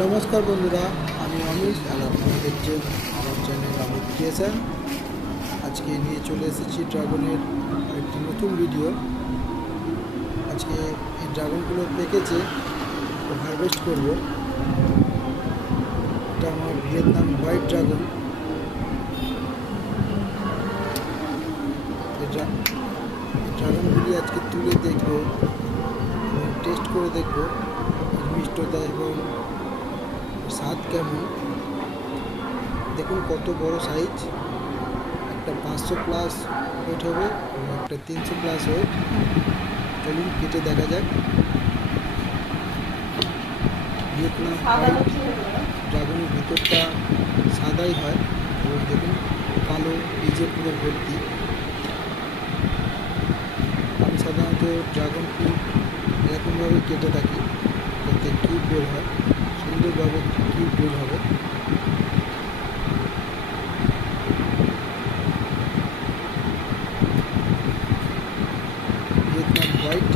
নমস্কার বন্ধুরা, আমি অমিত আর আপনারা দেখছেন আমার চ্যানেল অমিত ক্রিয়েশন। আজকে নিয়ে চলে এসেছি ড্রাগনের একটি নতুন ভিডিও। আজকে এই ড্রাগনগুলো পেকেছে, তো হারভেস্ট করব। এটা আমার ভিয়েতনাম হোয়াইট ড্রাগন। এই ড্রাগনগুলি আজকে তুলে দেখব এবং টেস্ট করে দেখব এর মিষ্টতা এবং স্বাদ কেমন। দেখুন কত বড় সাইজ, একটা 500 প্লাস ওয়েট হবে এবং একটা 300 প্লাস ওয়েট। চলুন কেটে দেখা যাক। ভিয়েতনাম হোয়াইট ড্রাগনের ভিতরটা সাদাই হয় এবং দেখুন কালো বীজে পুরো ভর্তি। আমি সাধারণত ড্রাগন ফ্রুট এরকমভাবে কেটে থাকি যাতে কিউব বের হয়, সুন্দরভাবে কিউব বের হবে। Vietnam white